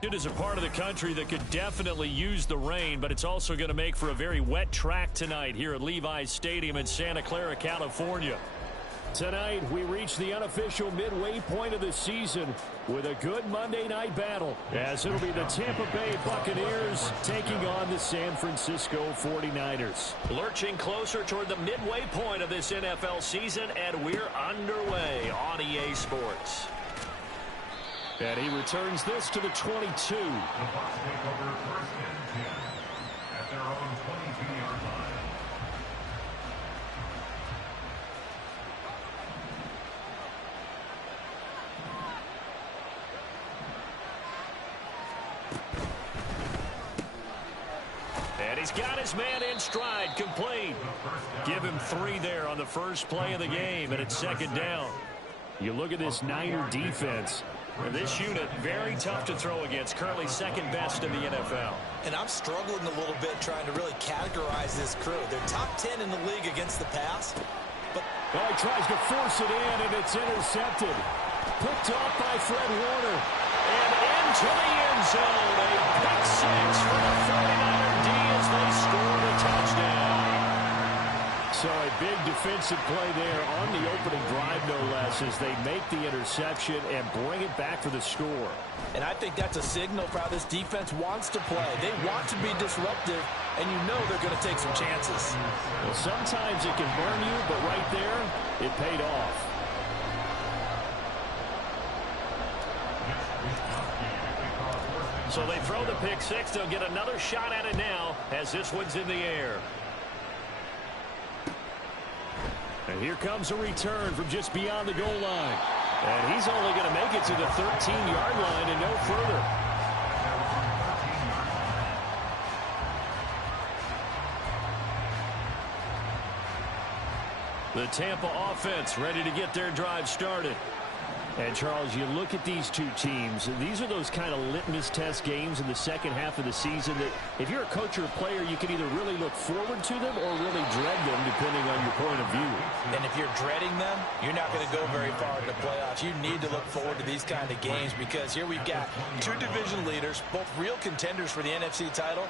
It is a part of the country that could definitely use the rain, but it's also going to make for a very wet track tonight here at Levi's Stadium in Santa Clara, California. Tonight, we reach the unofficial midway point of the season with a good Monday night battle, as it'll be the Tampa Bay Buccaneers taking on the San Francisco 49ers. Lurching closer toward the midway point of this NFL season, and we're underway on EA Sports. And he returns this to the 22. The Bucs take over first and 10 at their own 22-yard line. And he's got his man in stride, complete. Give him 3 there on the first play of the game, and it's second down. You look at this Niner defense. This unit, very tough to throw against, currently second best in the NFL. And I'm struggling a little bit trying to really categorize this crew. They're top 10 in the league against the pass. But he tries to force it in, and it's intercepted. Picked off by Fred Warner. And into the end zone. A pick 6 for the 49er D as they score the touchdown. So a big defensive play there on the opening drive, no less, as they make the interception and bring it back for the score. And I think that's a signal for how this defense wants to play. They want to be disruptive, and you know they're going to take some chances. Well, sometimes it can burn you, but right there, it paid off. So they throw the pick 6. They'll get another shot at it now as this one's in the air. And here comes a return from just beyond the goal line. And he's only going to make it to the 13-yard line and no further. The Tampa offense ready to get their drive started. And, Charles, you look at these two teams, these are those kind of litmus test games in the second half of the season that if you're a coach or a player, you can either really look forward to them or really dread them, depending on your point of view. And if you're dreading them, you're not going to go very far in the playoffs. You need to look forward to these kind of games because here we've got 2 division leaders, both real contenders for the NFC title.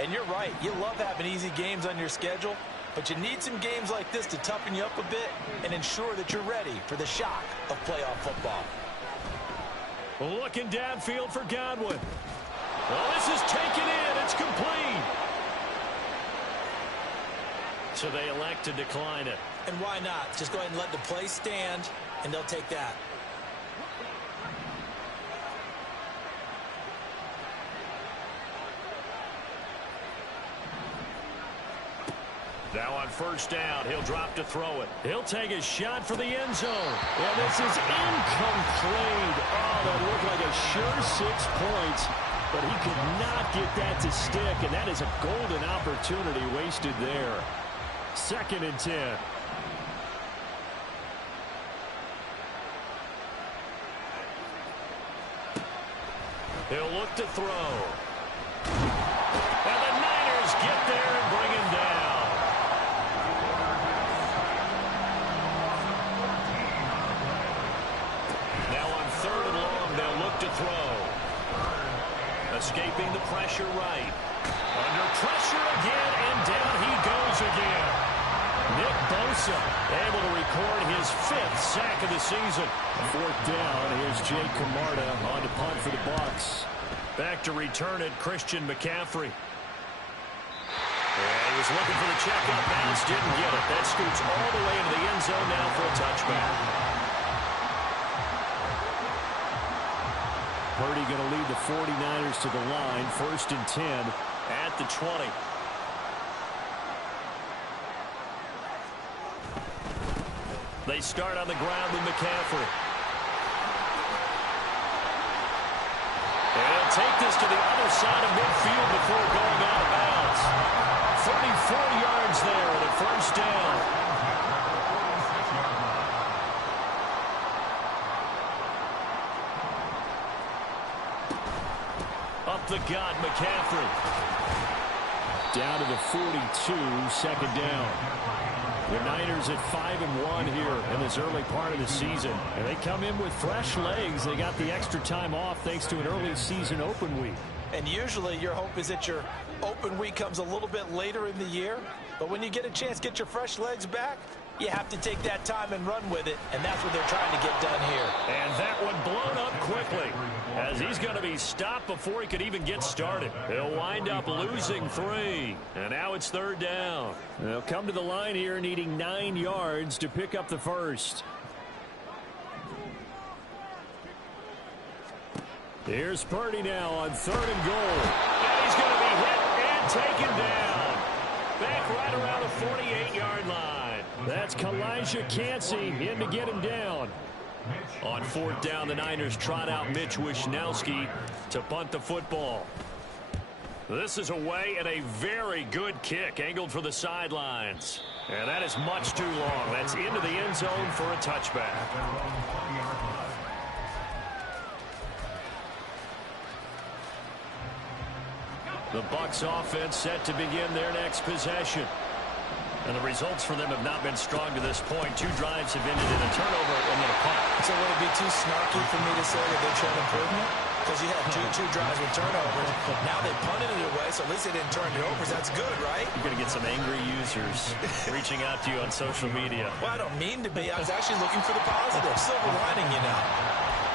And you're right, you love having easy games on your schedule, but you need some games like this to toughen you up a bit and ensure that you're ready for the shock of playoff football. Looking downfield for Godwin. Well, this is taken in. It's complete. So they elect to decline it. And why not? Just go ahead and let the play stand, and they'll take that. Now on first down, he'll drop to throw it. He'll take a shot for the end zone. And this is incomplete. Oh, that looked like a sure 6 points, but he could not get that to stick, and that is a golden opportunity wasted there. 2nd and 10. He'll look to throw. And the Niners get there and bring him down. To throw. Escaping the pressure right. Under pressure again, and down he goes again. Nick Bosa able to record his 5th sack of the season. 4th down. Here's Jake Camarda on to punt for the Bucs. Back to return it, Christian McCaffrey. And he was looking for the check up bounce, didn't get it. That scoots all the way into the end zone now for a touchback. Purdy going to lead the 49ers to the line. 1st and 10 at the 20. They start on the ground with McCaffrey. And he'll take this to the other side of midfield before going out of bounds. 34 yards there and a first down. Up the gut, McCaffrey. Down to the 42, second down. The Niners at 5-1 here in this early part of the season. And they come in with fresh legs. They got the extra time off thanks to an early season open week. And usually your hope is that your open week comes a little bit later in the year. But when you get a chance to get your fresh legs back, you have to take that time and run with it. And that's what they're trying to get done here. And that one blown up quickly, as he's going to be stopped before he could even get started. He'll wind up losing 3. And now it's third down. They'll come to the line here needing 9 yards to pick up the first. Here's Purdy now on 3rd and goal. And he's going to be hit and taken down. Back right around the 48-yard line. That's Kalijah Cansey in to get him down. On 4th down, the Niners trot out Mitch Wishnowsky to punt the football. This is away and a very good kick angled for the sidelines. And that is much too long. That's into the end zone for a touchback. The Bucs offense set to begin their next possession. And the results for them have not been strong to this point. 2 drives have ended in a turnover and then a punt. So would it be too snarky for me to say that they've shown improvement? Because you had two drives with turnovers. Now they punted it away, so at least they didn't turn it over. That's good, right? You're going to get some angry users reaching out to you on social media. Well, I don't mean to be. I was actually looking for the positive. Silver lining, you know.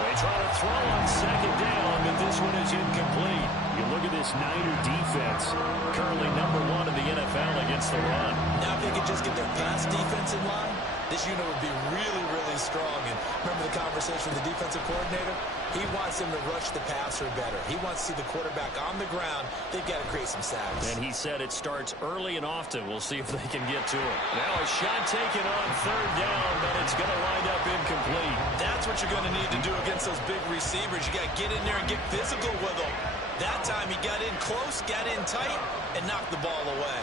They try to throw on 2nd down, but this one is incomplete. You look at this Niner defense, currently #1 in the NFL against the run. Now, if they could just get their pass defense in line, this unit would be really, really strong. And remember the conversation with the defensive coordinator? He wants them to rush the passer better. He wants to see the quarterback on the ground. They've got to create some sacks. And he said it starts early and often. We'll see if they can get to it. Now a shot taken on 3rd down, but it's going to wind up incomplete. That's what you're going to need to do against those big receivers. You got to get in there and get physical with them. That time he got in close, got in tight, and knocked the ball away.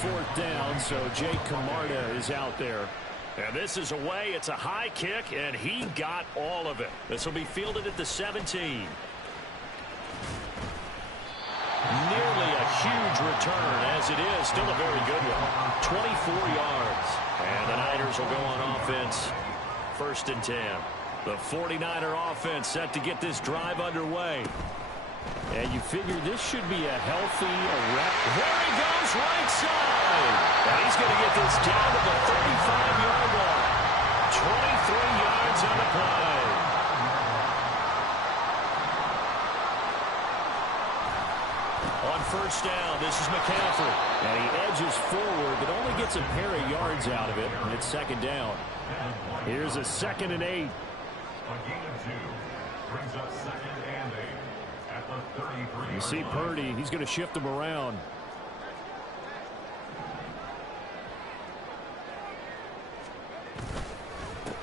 4th down, so Jake Camarda is out there. And this is away. It's a high kick, and he got all of it. This will be fielded at the 17. Nearly a huge return, as it is. Still a very good one. 24 yards. And the Niners will go on offense. 1st and 10. The 49er offense set to get this drive underway. And you figure this should be a healthy rep. There he goes, right side. And he's going to get this down to the 35-yard line. 23 yards on the play. On 1st down, this is McCaffrey. And he edges forward, but only gets a pair of yards out of it. And it's 2nd down. Here's a 2nd and 8. A gain of 2 brings up 2nd and 8. You see Purdy, he's going to shift them around.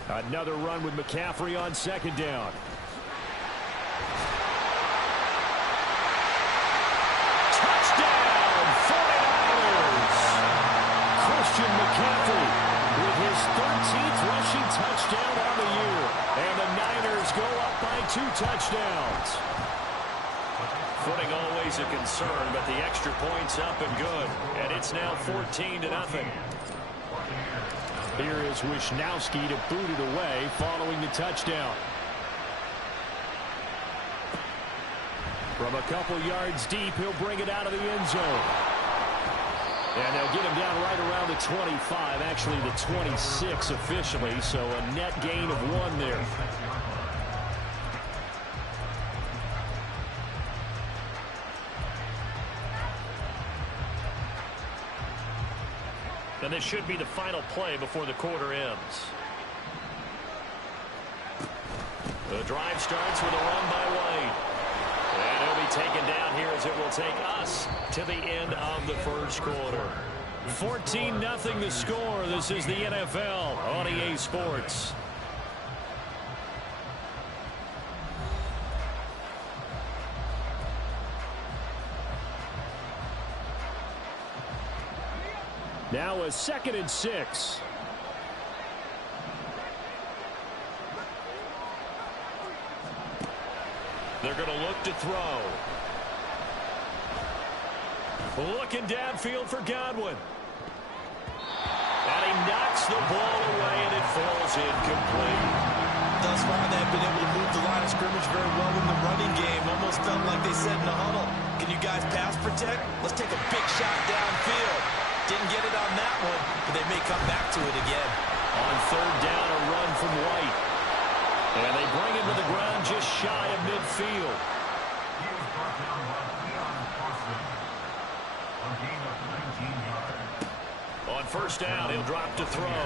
Another run with McCaffrey on 2nd down. Touchdown, 49ers! Christian McCaffrey with his 13th rushing touchdown on the year. And the Niners go up by 2 touchdowns. Footing always a concern, but the extra point's up and good. And it's now 14-0. Here is Wishnowsky to boot it away following the touchdown. From a couple yards deep, he'll bring it out of the end zone. And they'll get him down right around the 25, actually the 26 officially, so a net gain of 1 there. And this should be the final play before the quarter ends. The drive starts with a run by White. And he'll be taken down here as it will take us to the end of the 1st quarter. 14-0 the score. This is the NFL on EA Sports. Now a 2nd and 6. They're going to look to throw. Looking downfield for Godwin. And he knocks the ball away, and it falls incomplete. Thus far, they've been able to move the line of scrimmage very well in the running game. Almost felt like they said in the huddle, can you guys pass protect? Let's take a big shot downfield. Didn't get it on that one, but they may come back to it again. On third down, a run from White. And they bring him to the ground just shy of midfield. He was brought down by Leon Crossman. A gain of 19 yards. On first down, he'll drop to throw.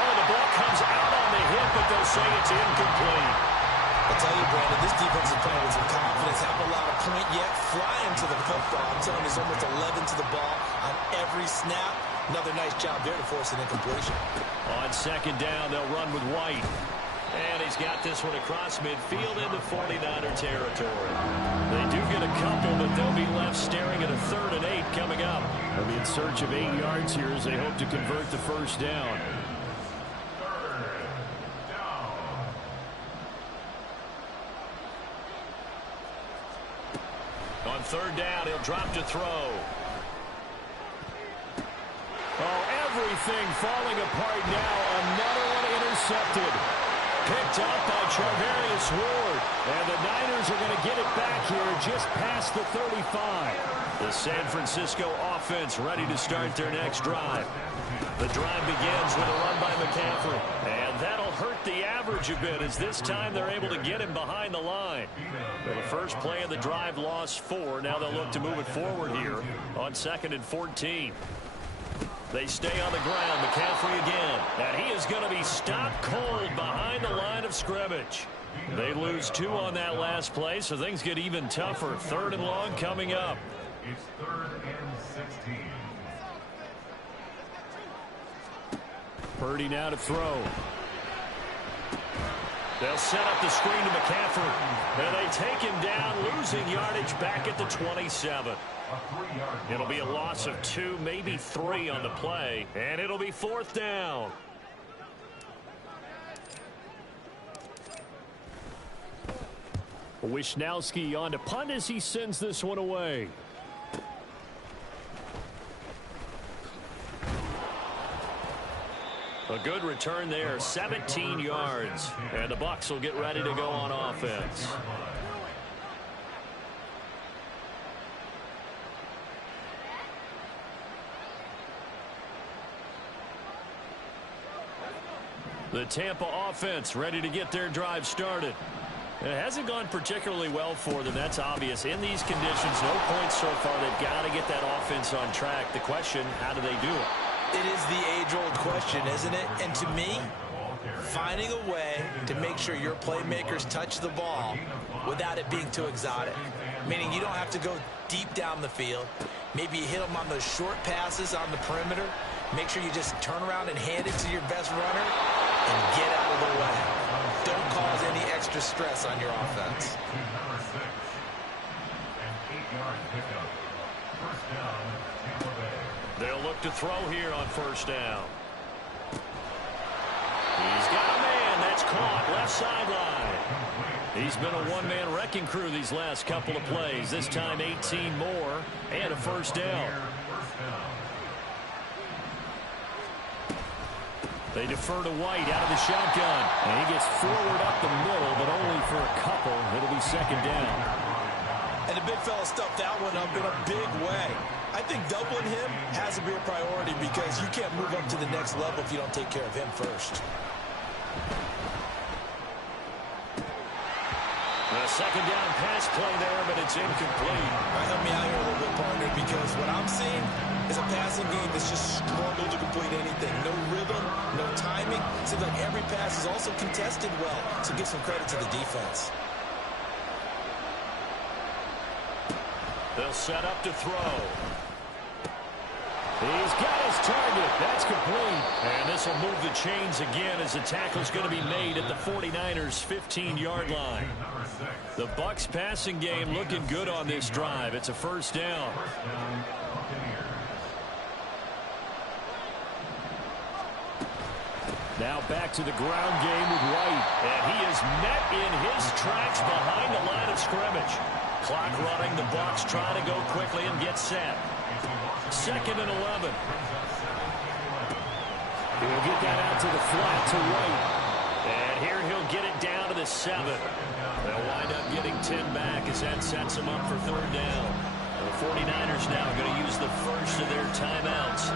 Oh, the ball comes out on the hit, but they'll say it's incomplete. I'll tell you, Brandon, this defense is playing with some confidence. Haven't allowed a point yet. Flying to the football. I'm telling you, there's almost 11 to the ball on every snap. Another nice job there to force an incompletion. On second down, they'll run with White. And he's got this one across midfield into 49er territory. They do get a couple, but they'll be left staring at a 3rd and 8 coming up. They'll be in search of 8 yards here as they hope to convert the first down. On third down, he'll drop to throw. Oh, everything falling apart now. Another one intercepted. Picked up by Charvarius Ward. And the Niners are going to get it back here just past the 35. The San Francisco offense ready to start their next drive. The drive begins with a run by McCaffrey. And that'll hurt the average a bit as this time they're able to get him behind the line. Well, the first play of the drive lost 4. Now they'll look to move it forward here on 2nd and 14. They stay on the ground. McCaffrey again. And he is going to be stopped cold behind the line of scrimmage. They lose 2 on that last play, so things get even tougher. 3rd and long coming up. It's 3rd and 16. Purdy now to throw. They'll set up the screen to McCaffrey. And they take him down, losing yardage back at the 27. It'll be a loss of 2, maybe 3 on the play. And it'll be 4th down. Wisnowski on to punt as he sends this one away. A good return there, 17 yards. And the Bucs will get ready to go on offense. The Tampa offense ready to get their drive started. It hasn't gone particularly well for them. That's obvious. In these conditions, no points so far. They've got to get that offense on track. The question, how do they do it? It is the age-old question, isn't it? And to me, finding a way to make sure your playmakers touch the ball without it being too exotic. Meaning you don't have to go deep down the field. Maybe you hit them on those short passes on the perimeter. Make sure you just turn around and hand it to your best runner and get out of the way. Don't cause any extra stress on your offense. Number 6. An 8-yard pickup. First down, Tampa Bay. They'll look to throw here on first down. He's got a man. That's caught left sideline. He's been a one-man wrecking crew these last couple of plays. This time 18 more and a first down. They defer to White out of the shotgun. And he gets forward up the middle, but only for a couple. It'll be second down. And the big fella stuffed that one up in a big way. I think doubling him has to be a priority because you can't move up to the next level if you don't take care of him first. A second down pass play there, but it's incomplete. All right, help me out here a little bit, partner, because what I'm seeing is a passing game that's just struggled to complete anything. No rhythm, no timing. Seems like every pass is also contested well, so give some credit to the defense. They'll set up to throw. He's got his target. That's complete. And this will move the chains again as the tackle's going to be made at the 49ers' 15-yard line. The Bucs passing game looking good on this drive. It's a first down. Now back to the ground game with White. And he is met in his tracks behind the line of scrimmage. Clock running. The Bucs trying to go quickly and get set. 2nd and 11. He'll get that out to the flat to White. And here he'll get it down to the 7. They'll wind up getting 10 back as that sets them up for 3rd down. The 49ers now going to use the first of their timeouts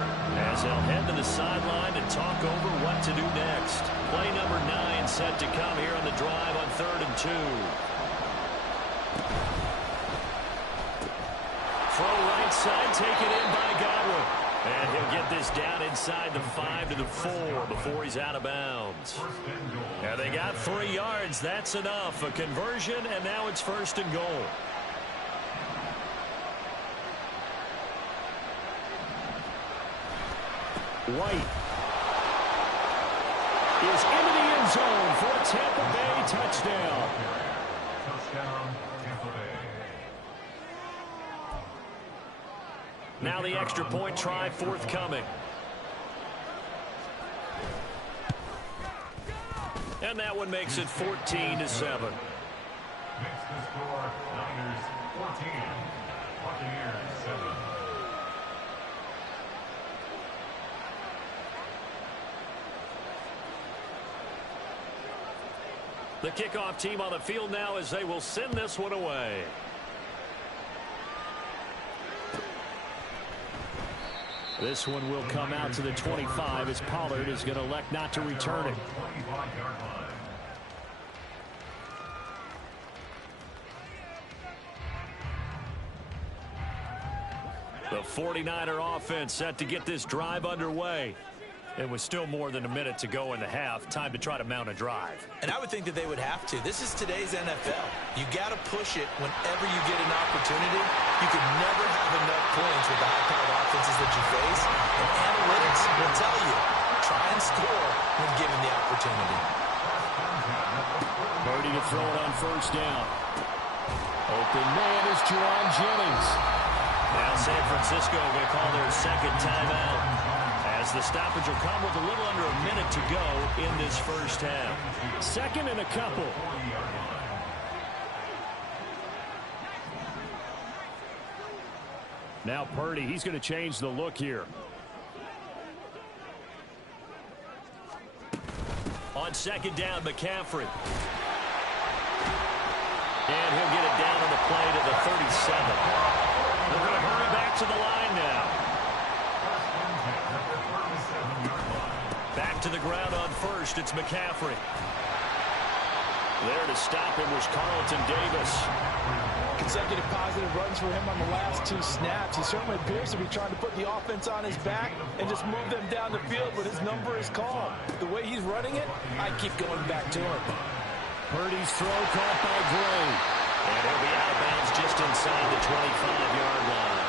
as they'll head to the sideline and talk over what to do next. Play number 9 set to come here on the drive on 3rd and 2. Throw right side, taken in by Godwin. And he'll get this down inside the 5 to the 4 before he's out of bounds. Now they got 3 yards. That's enough. A conversion, and now it's 1st and goal. White is into the end zone for a Tampa Bay touchdown. Touchdown, Tampa Bay. Now the extra point try forthcoming. And that one makes it 14-7. Makes the score Niners 14, Buccaneers 7. The kickoff team on the field now as they will send this one away. This one will come out to the 25 as Pollard is going to elect not to return it. The 49er offense set to get this drive underway. It was still more than a minute to go in the half. Time to try to mount a drive. And I would think that they would have to. This is today's NFL. You got to push it whenever you get an opportunity. You could never have enough points with the high-powered offenses that you face. And analytics will tell you, try and score when given the opportunity. Purdy to throw it on 1st down. Open man is Juwan Jennings. Now San Francisco will call their 2nd timeout. As the stoppage will come with a little under a minute to go in this 1st half. 2nd and a couple. Now Purdy, he's going to change the look here. On 2nd down, McCaffrey. And he'll get it down on the play to the 37. They're going to hurry back to the line now. Back to the ground on 1st. It's McCaffrey. There to stop him was Carlton Davis. Consecutive positive runs for him on the last 2 snaps. He certainly appears to be trying to put the offense on his back and just move them down the field, but his number is called. The way he's running it, I keep going back to him. Purdy's throw caught by Gray. And he'll be out of bounds just inside the 25-yard line.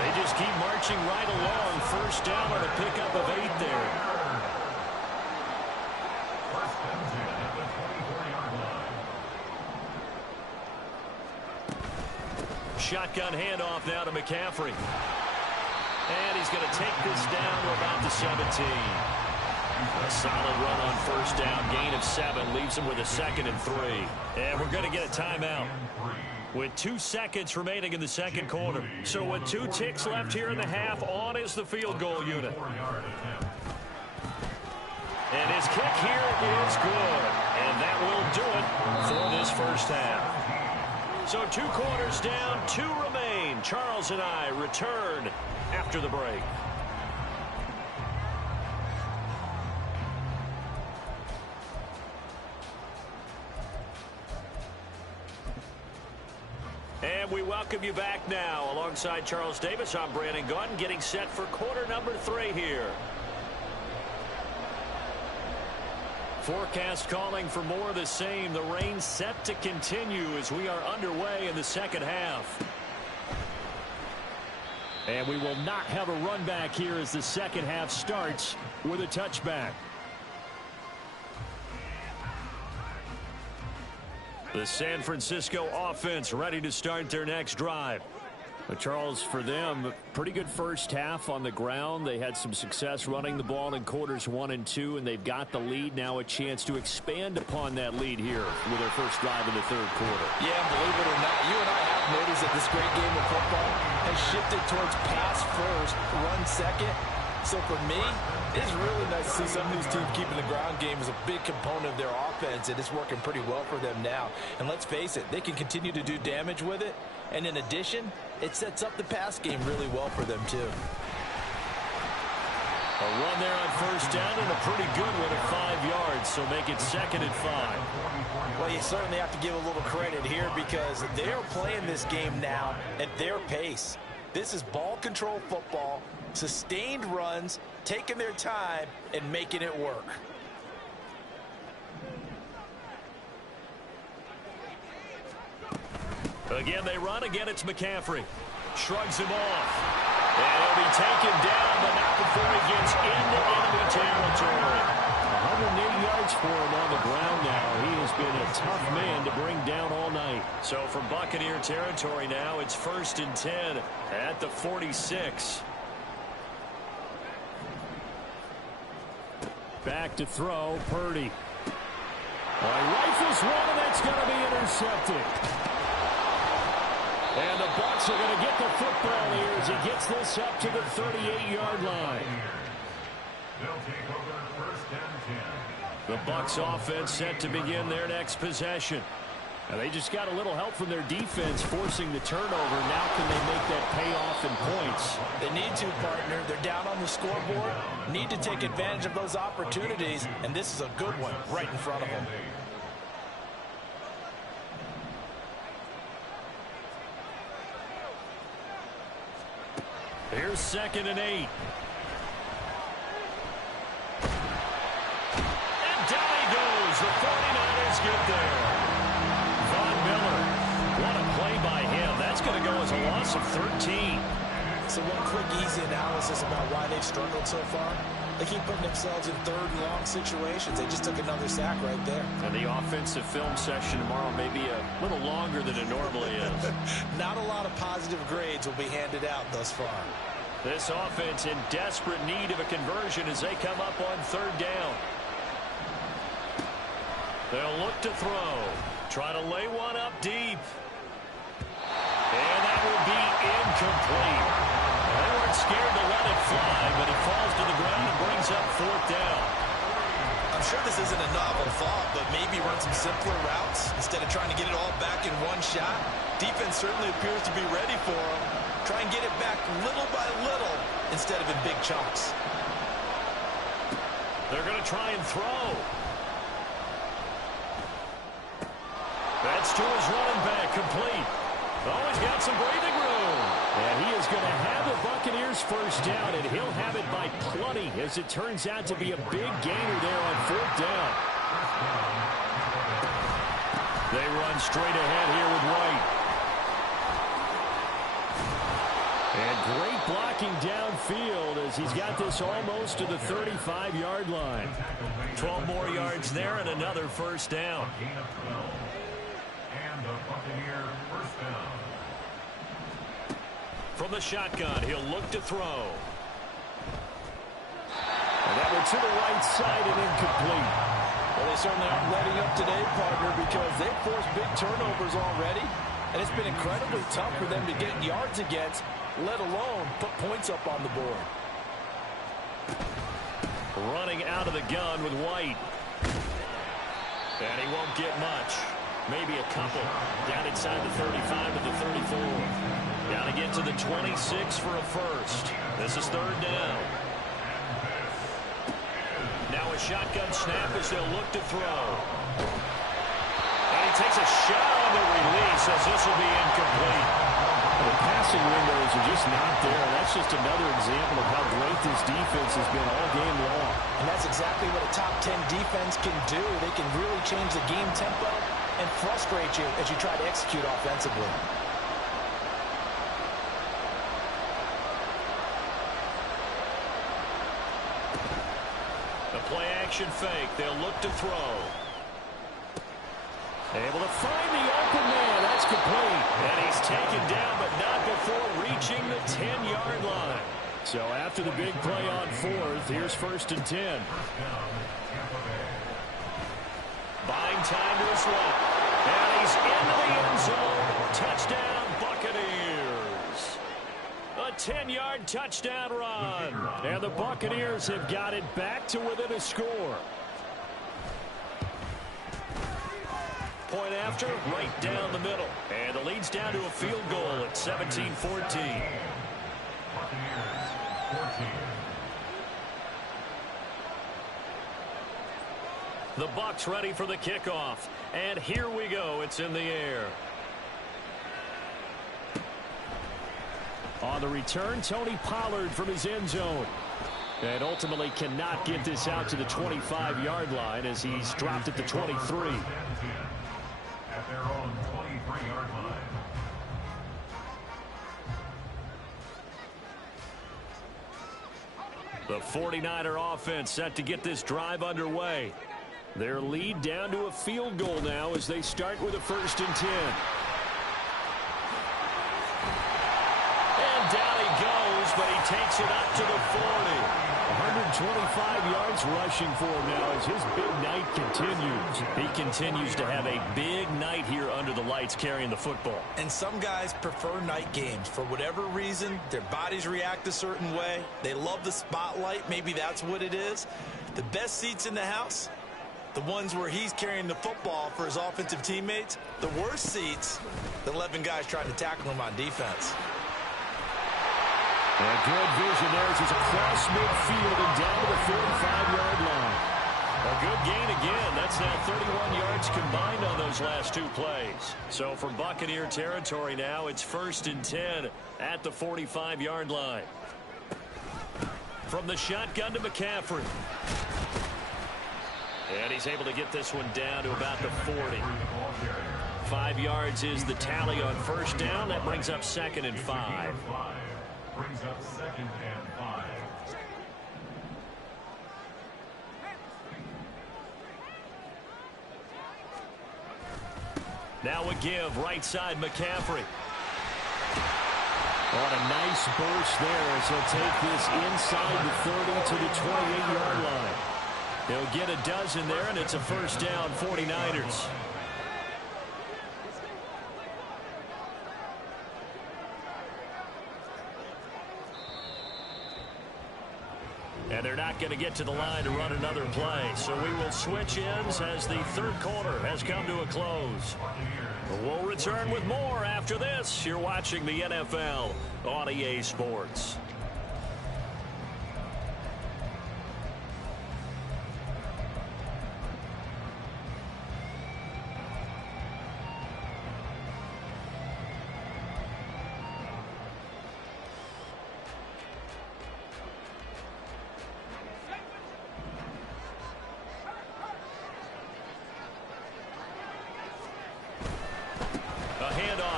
They just keep marching right along. 1st down on a pickup of 8 there. Shotgun handoff now to McCaffrey. And he's going to take this down to about the 17. A solid run on 1st down. Gain of 7 leaves him with a 2nd and 3. And we're going to get a timeout with 2 seconds remaining in the 2nd quarter. So with 2 ticks left here in the half, on is the field goal unit. And his kick here is good. And that will do it for this 1st half. So 2 quarters down, 2 remain. Charles and I return after the break. And we welcome you back now. Alongside Charles Davis, I'm Brandon Gunn, getting set for quarter number 3 here. Forecast calling for more of the same. The rain set to continue as we are underway in the 2nd half. And we will not have a run back here as the 2nd half starts with a touchback. The San Francisco offense ready to start their next drive. But Charles, for them, pretty good first half on the ground. They had some success running the ball in quarters 1 and 2, and they've got the lead. Now a chance to expand upon that lead here with their first drive in the third quarter. Yeah, believe it or not, you and I have noticed that this great game of football has shifted towards pass first, run second. So for me, it's really nice to see some of these teams keeping the ground game as a big component of their offense, and it's working pretty well for them now. And let's face it, they can continue to do damage with it. And in addition, it sets up the pass game really well for them, too. A run there on first down and a pretty good one at 5 yards, so make it 2nd and 5. Well, you certainly have to give a little credit here because they're playing this game now at their pace. This is ball control football, sustained runs, taking their time, and making it work. Again, they run. Again, it's McCaffrey. Shrugs him off. And he'll be taken down, but not before he gets into enemy territory. 108 yards for him on the ground now. He has been a tough man to bring down all night. So from Buccaneer territory now, it's 1st and 10 at the 46. Back to throw, Purdy. Well, he rifles one, and that's going to be intercepted. And the Bucs are going to get the football here as he gets this up to the 38-yard line. They'll take over 1st and 10. The Bucs offense set to begin their next possession. Now they just got a little help from their defense forcing the turnover. Now can they make that payoff in points? They need to, partner. They're down on the scoreboard. Need to take advantage of those opportunities, and this is a good one right in front of them. Here's 2nd and 8. And down he goes. The 49ers get there. Von Miller. What a play by him. That's going to go as a loss of 13. So one quick, easy analysis about why they've struggled so far. They keep putting themselves in 3rd and long situations. They just took another sack right there. And the offensive film session tomorrow may be a little longer than it normally is. Not a lot of positive grades will be handed out thus far. This offense in desperate need of a conversion as they come up on 3rd down. They'll look to throw. Try to lay one up deep. And that will be incomplete. They weren't scared to let it fly, but it falls to the ground and brings up 4th down. I'm sure this isn't a novel thought, but maybe run some simpler routes instead of trying to get it all back in one shot. Defense certainly appears to be ready for them. Try and get it back little by little instead of in big chunks. They're going to try and throw. That's to his running back, complete. Oh, he's got some breathing room. And he is going to have the Buccaneers first down, and he'll have it by plenty as it turns out to be a big gainer there on 4th down. They run straight ahead here with White. And great blocking downfield as he's got this almost to the 35-yard line. 12 more yards there and another first down. And the Buccaneer first down. From the shotgun, he'll look to throw. And that one to the right side and incomplete. Well, they certainly aren't letting up today, partner, because they've forced big turnovers already. And it's been incredibly tough for them to get yards against, let alone put points up on the board. Running out of the gun with White. And he won't get much. Maybe a couple. Down inside the 35 to the 34. Got to get to the 26 for a first. This is 3rd down. Now a shotgun snap as they'll look to throw. And he takes a shot on the release as this will be incomplete. The passing windows are just not there. That's just another example of how great this defense has been all game long. And that's exactly what a top 10 defense can do. They can really change the game tempo and frustrate you as you try to execute offensively. The play action fake. They'll look to throw. Able to find the open man. That's complete. And he's taken down, but not before reaching the 10-yard line. So after the big play on fourth, here's 1st and 10. Buying time to his left. And he's into the end zone. Touchdown, Buccaneers. A 10-yard touchdown run. And the Buccaneers have got it back to within a score. Point after, right down the middle. And the lead's down to a field goal at 17-14. Buccaneers 14. The Bucs ready for the kickoff. And here we go. It's in the air. On the return, Tony Pollard from his end zone. And ultimately cannot get this out to the 25-yard line as he's dropped at the 23. At their own 23-yard line. The 49er offense set to get this drive underway. Their lead down to a field goal now as they start with a 1st and 10. And down he goes, but he takes it up to the 40. 125 yards rushing for him now as his big night continues. He continues to have a big night here under the lights carrying the football. And some guys prefer night games. For whatever reason, their bodies react a certain way. They love the spotlight. Maybe that's what it is. The best seats in the house, the ones where he's carrying the football for his offensive teammates. The worst seats, the 11 guys trying to tackle him on defense. And good vision there as he's across midfield and down to the 45-yard line. A good gain again. That's now 31 yards combined on those last two plays. So from Buccaneer territory now, it's 1st and 10 at the 45-yard line. From the shotgun to McCaffrey. And he's able to get this one down to about the 40. 5 yards is the tally on 1st down. That brings up 2nd and 5. Brings up 2nd and 5. Now a give, right side McCaffrey. On a nice burst there as he'll take this inside the 30 to the 28-yard line. He'll get a dozen there, and it's a 1st down, 49ers. And they're not going to get to the line to run another play. So we will switch ends as the 3rd quarter has come to a close. We'll return with more after this. You're watching the NFL on EA Sports.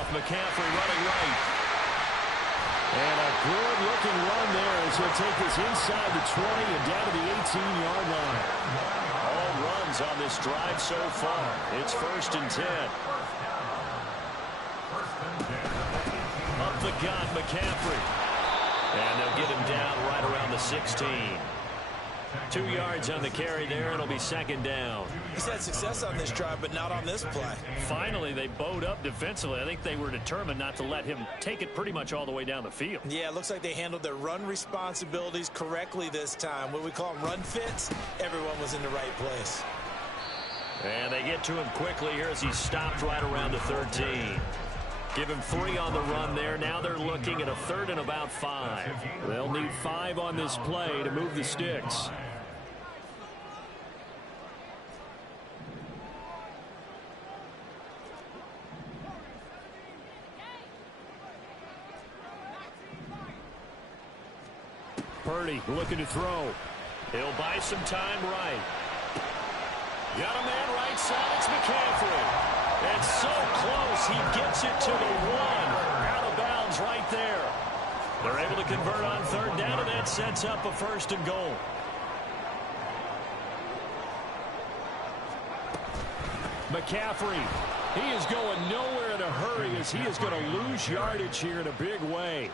McCaffrey running right. And a good-looking run there as he'll take this inside the 20 and down to the 18-yard line. All runs on this drive so far. It's 1st and 10. Up the gut, McCaffrey. And they'll get him down right around the 16. 2 yards on the carry there. It'll be 2nd down. He's had success on this drive, but not on this play. Finally, they bowed up defensively. I think they were determined not to let him take it pretty much all the way down the field. Yeah, it looks like they handled their run responsibilities correctly this time. What we call them run fits, everyone was in the right place. And they get to him quickly here as he stopped right around the 13. Give him 3 on the run there. Now they're looking at a 3rd and about 5. They'll need 5 on this play to move the sticks. Purdy looking to throw. He'll buy some time right. Got a man right side. It's McCaffrey. It's so close. He gets it to the 1. Out of bounds right there. They're able to convert on 3rd down, and that sets up a 1st and goal. McCaffrey. He is going nowhere in a hurry as he is going to lose yardage here in a big way.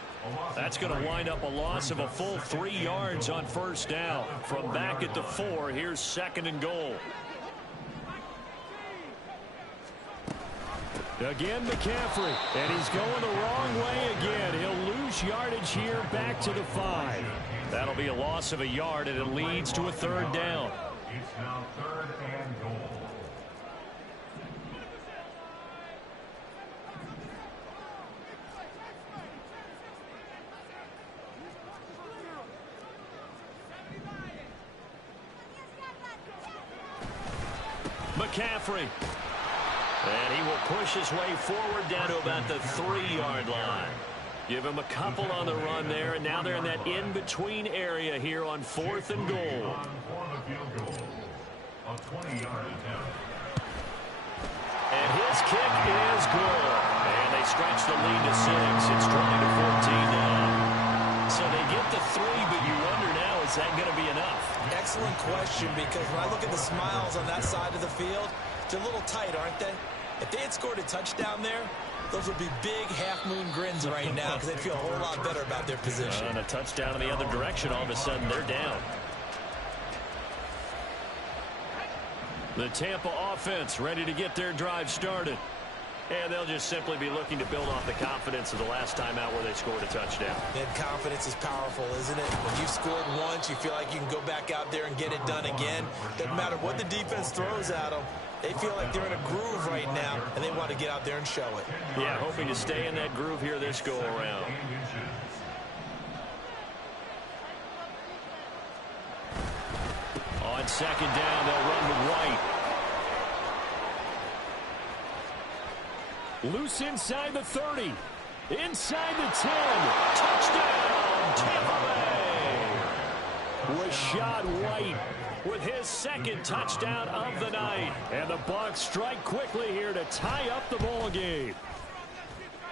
That's going to wind up a loss of a full 3 yards on first down. From back at the 4, here's 2nd and goal. Again, McCaffrey, and he's going the wrong way again. He'll lose yardage here back to the 5. That'll be a loss of a yard, and it leads to a 3rd down. It's now 3rd and goal. McCaffrey. And he will push his way forward down to about the 3-yard line. Give him a couple on the run there, and now they're in that in-between area here on 4th and goal. And his kick is good. And they stretch the lead to 6. It's 20-14 now. So they get the 3, but you wonder now, is that going to be enough? Excellent question, because when I look at the smiles on that side of the field, they're a little tight, aren't they? If they had scored a touchdown there, those would be big half-moon grins right now because they'd feel a whole lot better about their position. And a touchdown in the other direction, all of a sudden they're down. The Tampa offense ready to get their drive started. And they'll just simply be looking to build off the confidence of the last time out where they scored a touchdown. And confidence is powerful, isn't it? When you've scored once, you feel like you can go back out there and get it done again. Doesn't matter what the defense throws at them. They feel like they're in a groove right now, and they want to get out there and show it. Yeah, hoping to stay in that groove here this go-around. On 2nd down, they'll run with White. Loose inside the 30. Inside the 10. Touchdown, Tampa Bay. Rashad White with his 2nd touchdown of the night. And the Bucs strike quickly here to tie up the ball game.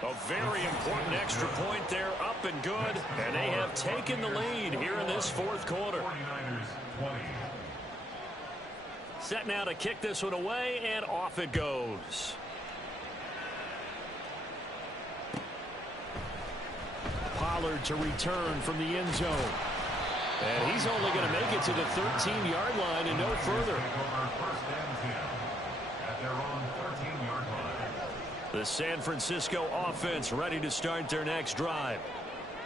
A very important extra point there, up and good. And they have taken the lead here in this 4th quarter. 49ers 20. Set now to kick this one away, and off it goes. Pollard to return from the end zone. And he's only going to make it to the 13-yard line and no further. The San Francisco offense ready to start their next drive.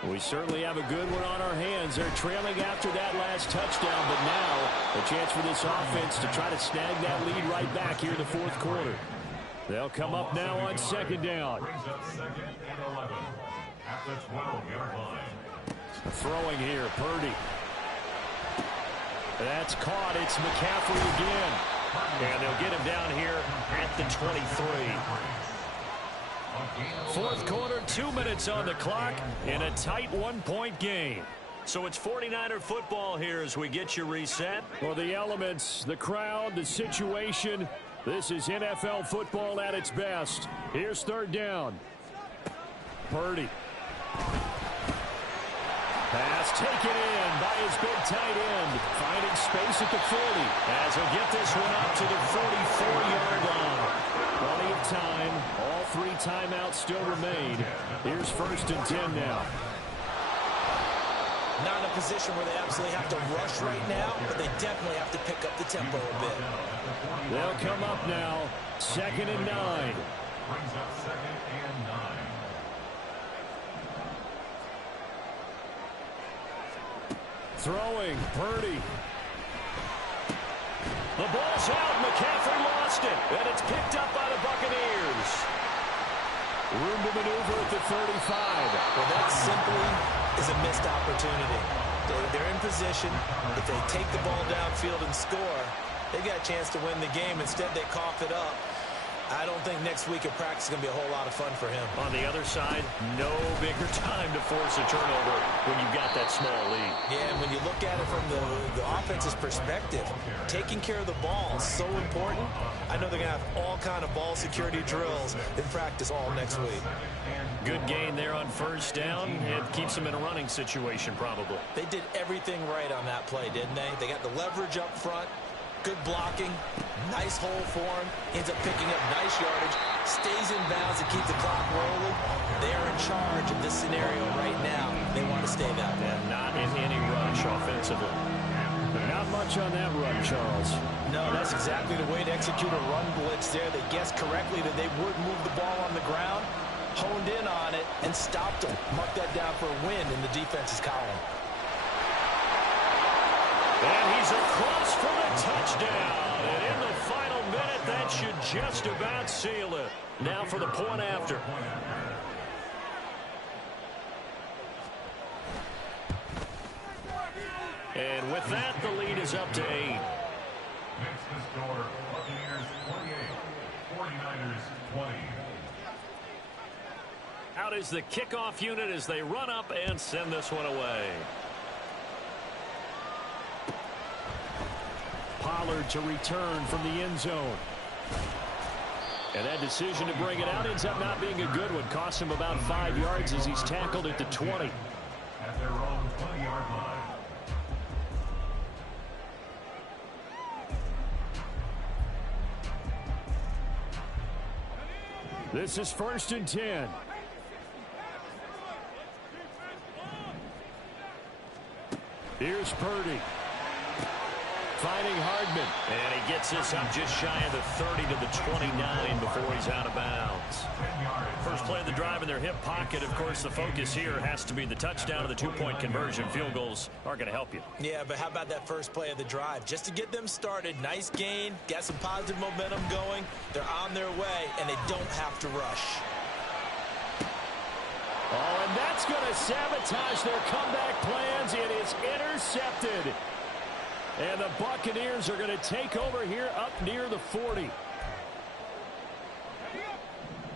We certainly have a good one on our hands. They're trailing after that last touchdown, but now a chance for this offense to try to snag that lead right back here in the 4th quarter. They'll come up now on 2nd down. Brings up 2nd and 11 at the 12-yard line. Throwing here, Purdy. That's caught. It's McCaffrey again. And they'll get him down here at the 23. 4th quarter, 2 minutes on the clock in a tight 1-point game. So it's 49er football here as we get you reset. Well, the elements, the crowd, the situation, this is NFL football at its best. Here's 3rd down. Purdy. Pass taken in by his big tight end. Finding space at the 40. As he'll get this one up to the 44-yard line. Plenty of time. All 3 timeouts still remain. Here's 1st and 10 now. Not in a position where they absolutely have to rush right now, but they definitely have to pick up the tempo a bit. They'll come up now. 2nd and 9. Brings up 2nd and 9. Throwing, Purdy. The ball's out. McCaffrey lost it, and it's picked up by the Buccaneers. Room to maneuver at the 35. Well, that simply is a missed opportunity. They're in position. If they take the ball downfield and score, they've got a chance to win the game. Instead, they cough it up. I don't think next week at practice is going to be a whole lot of fun for him. On the other side, no bigger time to force a turnover when you've got that small lead. Yeah, and when you look at it from the offense's perspective, taking care of the ball is so important. I know they're going to have all kind of ball security drills in practice all next week. Good gain there on 1st down. It keeps them in a running situation probably. They did everything right on that play, didn't they? They got the leverage up front, Good blocking. Nice hole for him. Ends up picking up nice yardage. Stays in bounds and keeps the clock rolling. They're in charge of this scenario right now. They want to stay that way. And not in any rush offensively. Not much on that run, Charles. No, that's exactly the way to execute a run blitz there. They guessed correctly that they would move the ball on the ground, honed in on it, and stopped them. Mark that down for a win in the defense's column. And he's across for the touchdown. And in the final minute, that should just about seal it. Now for the point after. And with that, the lead is up to 8. Makes the score Buccaneers 28, 49ers 20. Out is the kickoff unit as they run up and send this one away. Pollard to return from the end zone. And that decision to bring it out ends up not being a good one. Cost him about 5 yards as he's tackled at the 20. At their own 20-yard line. This is 1st and 10. Here's Purdy. Finding Hardman. And he gets this up just shy of the 30 to the 29 before he's out of bounds. First play of the drive in their hip pocket. Of course, the focus here has to be the touchdown of the 2-point conversion. Field goals aren't going to help you. Yeah, but how about that first play of the drive? Just to get them started, nice gain, got some positive momentum going. They're on their way, and they don't have to rush. Oh, and that's going to sabotage their comeback plans. It is intercepted. And the Buccaneers are going to take over here up near the 40.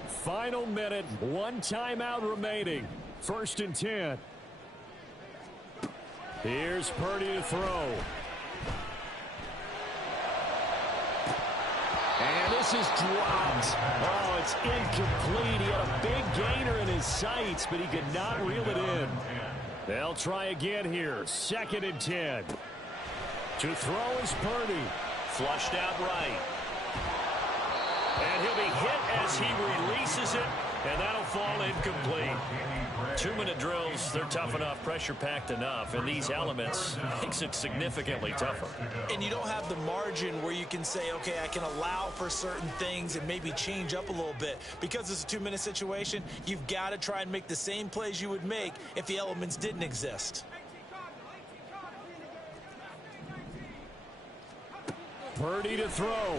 Final minute, 1 timeout remaining. 1st and 10. Here's Purdy to throw. And this is dropped. Oh, it's incomplete. He had a big gainer in his sights, but he could not reel it in. They'll try again here. 2nd and 10. To throw is Purdy. Flushed out right. And he'll be hit as he releases it, and that'll fall incomplete. 2-minute drills, they're tough enough, pressure-packed enough, and these elements makes it significantly tougher. And you don't have the margin where you can say, okay, I can allow for certain things and maybe change up a little bit. Because it's a 2-minute situation, you've got to try and make the same plays you would make if the elements didn't exist. Purdy to throw.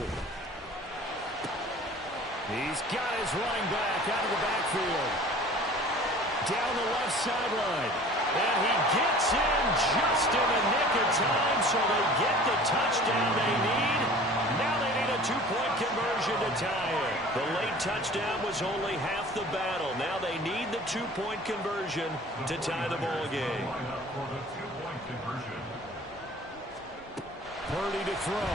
He's got his running back out of the backfield. Down the left sideline. And he gets in just in the nick of time, so they get the touchdown they need. Now they need a 2-point conversion to tie it. The late touchdown was only half the battle. Now they need the 2-point conversion to tie the ball game. Purdy to throw.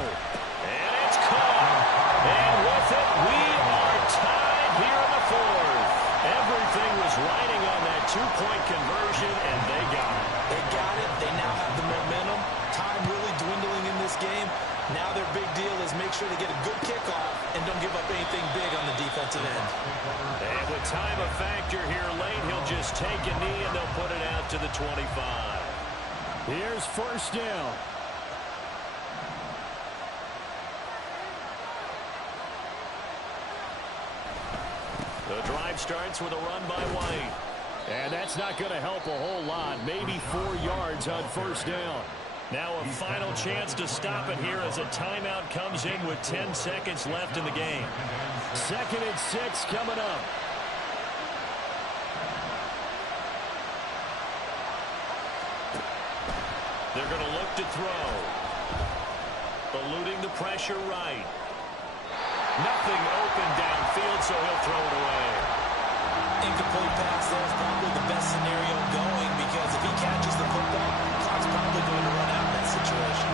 And it's caught. And with it, we are tied here in the 4th. Everything was riding on that 2-point conversion, and they got it. They got it. They now have the momentum. Time really dwindling in this game. Now their big deal is make sure they get a good kickoff and don't give up anything big on the defensive end. And with time a factor here late, he'll just take a knee, and they'll put it out to the 25. Here's 1st down. The drive starts with a run by White. And that's not going to help a whole lot. Maybe 4 yards on 1st down. Now a final chance to stop it here as a timeout comes in with 10 seconds left in the game. 2nd and 6 coming up. They're going to look to throw. Eluding the pressure right. Nothing open downfield, so he'll throw it away. Incomplete pass there is probably the best scenario going because if he catches the football, the clock's probably going to run out in that situation.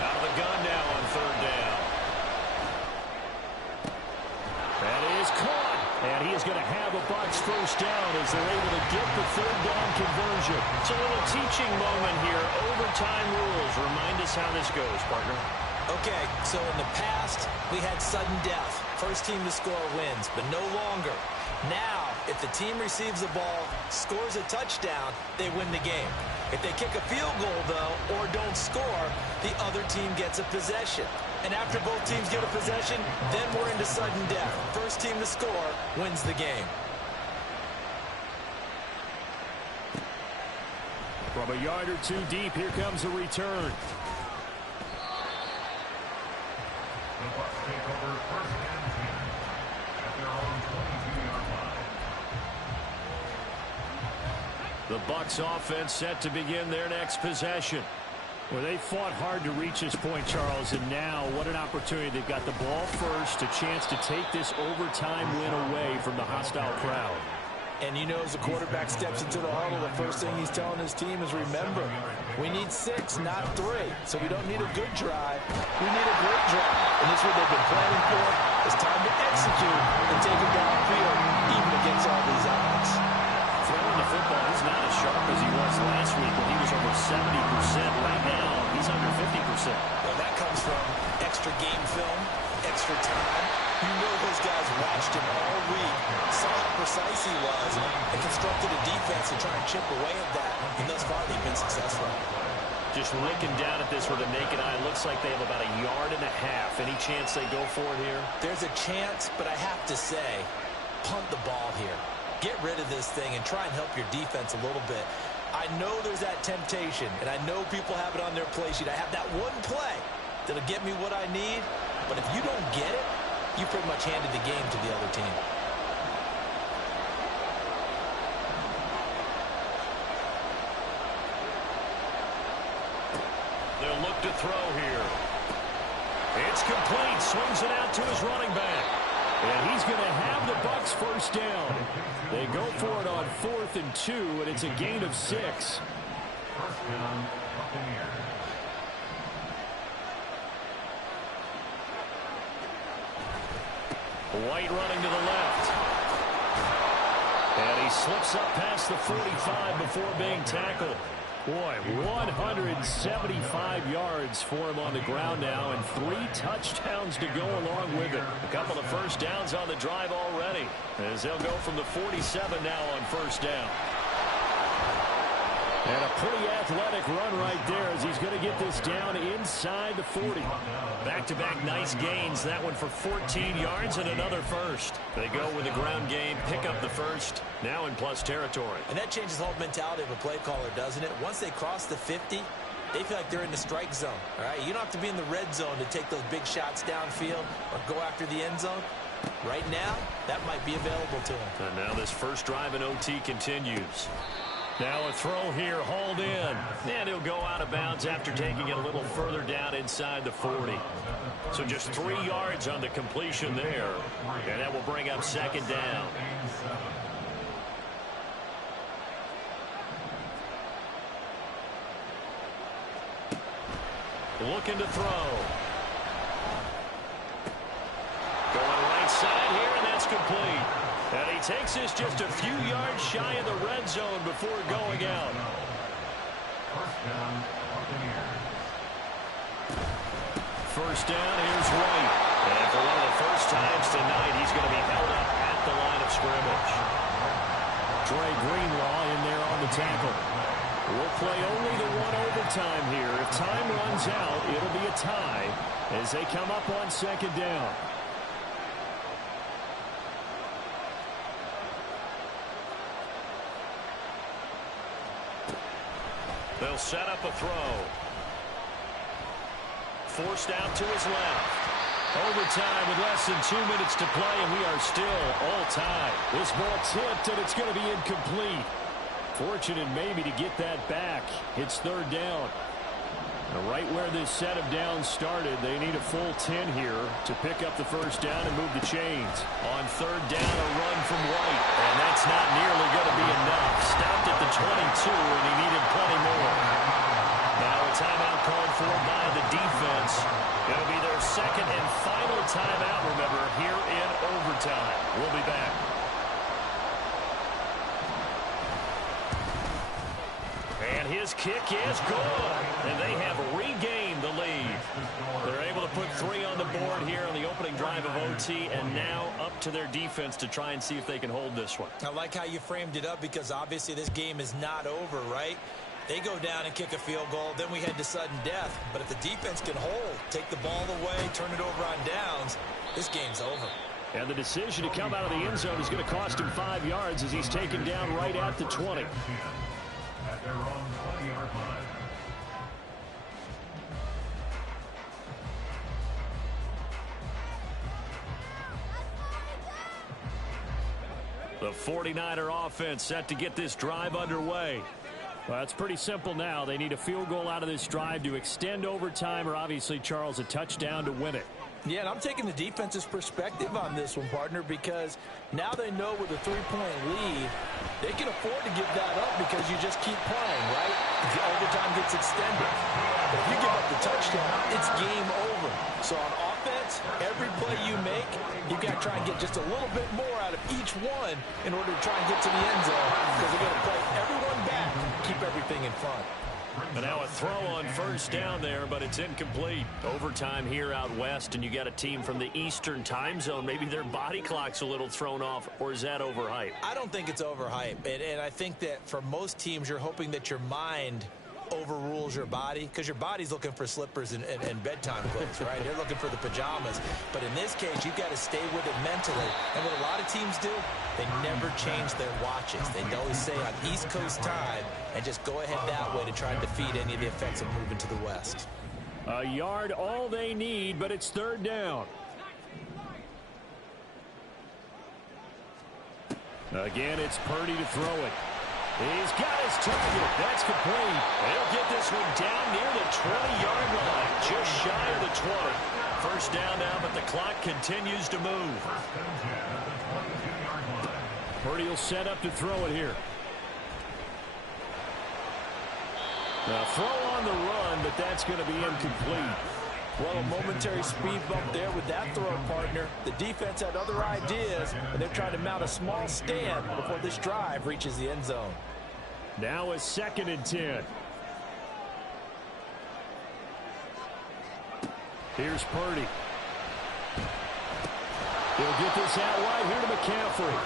Out of the gun now on 3rd down. That is caught. And he is going to have a Bucs first down as they're able to get the third down conversion. It's a little teaching moment here. Overtime rules. Remind us how this goes, partner. Okay, so in the past, we had sudden death. First team to score wins, but no longer. Now, if the team receives the ball, scores a touchdown, they win the game. If they kick a field goal, though, or don't score, the other team gets a possession. And after both teams get a possession, then we're into sudden death. First team to score wins the game. From a yard or two deep, here comes a return. The Bucs take over first and 10 at their own 22-yard line. The Bucs offense set to begin their next possession. Well, they fought hard to reach this point, Charles, and now what an opportunity. They've got the ball first, a chance to take this overtime win away from the hostile crowd. And you know, as the quarterback steps into the huddle, the first thing he's telling his team is, remember, we need 6, not 3. So we don't need a good drive. We need a great drive. And this is what they've been planning for. It's time to execute and take it downfield, even against all these odds. Throwing the football, he's not as sharp as he was last week when he was over 70%. Right now, he's under 50%. Well, that comes from extra game film, extra time. You know those guys watched him all week, saw how precise he was, and constructed a defense to try and chip away at that. And thus far, they've been successful. Just looking down at this with a naked eye, looks like they have about 1.5 yards. Any chance they go for it here? There's a chance, but I have to say, punt the ball here. Get rid of this thing and try and help your defense a little bit. I know there's that temptation, and I know people have it on their play sheet. I have that one play that'll get me what I need, but if you don't get it, you pretty much handed the game to the other team. They'll look to throw here. It's complete. Swings it out to his running back. And he's going to have the Bucs first down. They go for it on 4th and 2, and it's a gain of 6. First down, Buccaneers. White running to the left. And he slips up past the 45 before being tackled. Boy, 175 yards for him on the ground now, and 3 touchdowns to go along with it. A couple of first downs on the drive already, as they'll go from the 47 now on first down. And a pretty athletic run right there as he's going to get this down inside the 40. Back-to-back nice gains. That one for 14 yards and another first. They go with the ground game, pick up the first, now in plus territory. And that changes the whole mentality of a play caller, doesn't it? Once they cross the 50, they feel like they're in the strike zone. All right, you don't have to be in the red zone to take those big shots downfield or go after the end zone. Right now, that might be available to them. And now this first drive in OT continues. Now a throw here, hauled in. And he'll go out of bounds after taking it a little further down inside the 40. So just 3 yards on the completion there. And that will bring up second down. Looking to throw. Going right side here, and that's complete. And he takes this just a few yards shy of the red zone before going out. First down, Buccaneers. First down, here's White. And for one of the first times tonight, he's going to be held up at the line of scrimmage. Dre Greenlaw in there on the tackle. We'll play only the one overtime here. If time runs out, it'll be a tie as they come up on second down. They'll set up a throw. Forced out to his left. Overtime with less than 2 minutes to play, and we are still all tied. This ball tipped, and it's going to be incomplete. Fortunate maybe to get that back. It's third down. Now, right where this set of downs started, they need a full 10 here to pick up the first down and move the chains. On third down, a run from White, and that's not nearly going to be enough. Stopped at the 22, and he needed plenty more. Now a timeout called for by the defense. It'll be their second and final timeout, remember, here in overtime. We'll be back. And his kick is good. And they have regained the lead. They're able to put 3 on the board here on the opening drive of OT, and now up to their defense to try and see if they can hold this one. I like how you framed it up, because obviously this game is not over, right? They go down and kick a field goal, then we head to sudden death. But if the defense can hold, take the ball away, turn it over on downs, this game's over. And the decision to come out of the end zone is going to cost him 5 yards as he's taken down right at the 20. At their own 20-yard line. The 49er offense set to get this drive underway. Well, it's pretty simple now. They need a field goal out of this drive to extend overtime, or obviously, Charles, a touchdown to win it. Yeah, and I'm taking the defense's perspective on this one, partner, because now they know with a 3-point lead, they can afford to give that up because you just keep playing, right? The overtime gets extended. But if you give up the touchdown, it's game over. So on offense, every play you make, you've got to try and get just a little bit more out of each one in order to try and get to the end zone, because they're going to play everyone back, keep everything in front. And now a throw on first down there, but it's incomplete. Overtime here out west, and you got a team from the Eastern time zone. Maybe their body clock's a little thrown off, or is that overhyped? I don't think it's overhyped. And I think that for most teams, you're hoping that your mind overrules your body, because your body's looking for slippers and bedtime clothes, right? They're looking for the pajamas. But in this case, you've got to stay with it mentally. And what a lot of teams do, they never change their watches. They always say on East Coast time and just go ahead that way to try and defeat any of the effects of moving to the west. A yard all they need, but it's third down. Again, it's Purdy to throw it. He's got his target. That's complete. They'll get this one down near the 20-yard line, just shy of the 20. First down now, but the clock continues to move. Purdy will set up to throw it here. Now throw on the run, but that's going to be incomplete. Well, a momentary speed bump there with that throw, partner. The defense had other ideas, and they're trying to mount a small stand before this drive reaches the end zone. Now a 2nd and 10. Here's Purdy. He'll get this out wide here to McCaffrey.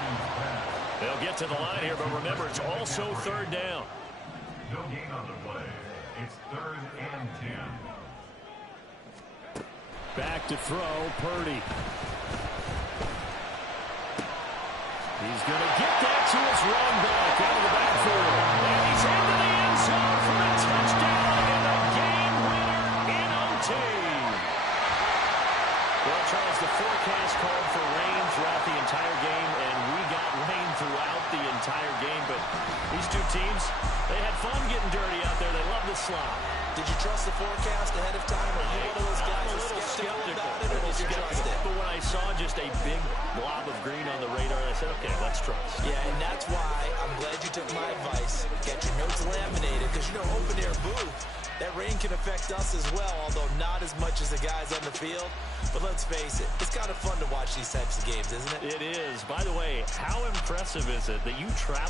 They'll get to the line here, but remember, it's also third down. No gain on the play. It's 3rd and 10. Back to throw, Purdy. He's going to get that to his run back out of the backfield. And he's into the end zone for a touchdown and a game winner in OT. Well, Charles, the forecast called for rain throughout the entire game, and we got rain throughout the entire game. But these two teams, they had fun getting dirty out there. They love the slop. Did you trust the forecast ahead of time, or you one of those guys a little skeptical about it, or did you trust it? But when I saw just a big blob of green on the radar, I said, okay, let's trust. Yeah, and that's why I'm glad you took my advice. Get your notes laminated, because, you know, open-air booth, that rain can affect us as well, although not as much as the guys on the field. But let's face it, it's kind of fun to watch these types of games, isn't it? It is. By the way, how impressive is it that you travel